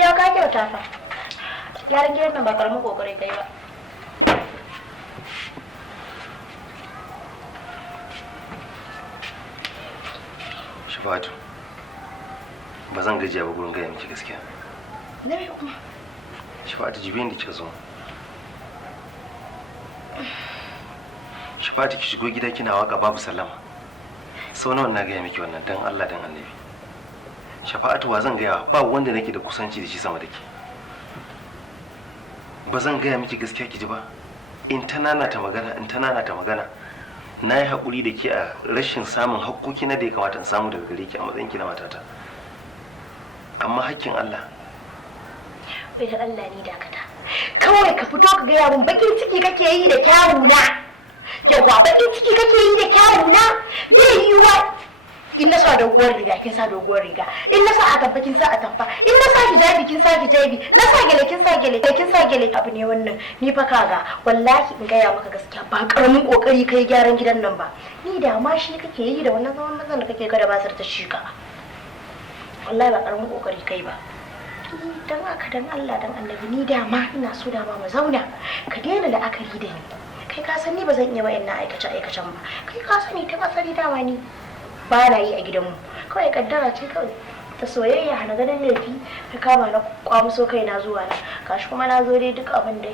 gaskiya ka kyauta fa yaran gidan nan ba karamin kokari kai ba. Shafatu ba zan gajiya ba gurin gaya miki gaskiya. Na me kuma? Shafatu jibin da kika zo. Shafatu ki shigo gida kina waka babu sallama. Sau nawa na gaya miki wannan dan Allah dan Annabi. Shafa'atu wa zan gaya ba wanda nake da kusanci da shi sama da ke. Ba zan gaya miki gaskiya ki ji ba. In ta nanata magana na yi haƙuri da ke a rashin samun haƙƙoƙi na da ya kamata in samu daga gare ki a matsayin ki na matata. Amma haƙƙin Allah. Bai da Allah ni dakata. Kawai ka fito ka gaya min bakin ciki kake yi da kyawuna. Yawa bakin ciki kake yi da kyawuna. Bai yiwa. In na sa doguwar riga kin sa doguwar riga, in na sa atamfa kin sa atamfa, in na sa hijabi kin sa hijabi, na sa gele kin sa gele abu ne wannan. Ni fa kaga wallahi in gaya maka gaskiya ba karamin kokari kai gyaran gidan nan ba. Ni da ma shi kake yi da wannan zaman mazan da kake kada ba sar ta shika. Wallahi ba karamin kokari kai ba. Dan aka dan Allah dan Annabi ni da ma ina so da ma mu zauna ka daina la'akari da ni. Kai ka san ni ba zan iya wayannan aikacen ba. Kai ka sani ta asali dama ni ba na yi a gidanmu kawai kaddara ce kawai ta soyayya na ganin laifi ta kama na kwamuso kai na zuwa na gashi kuma na zo dai duk abin da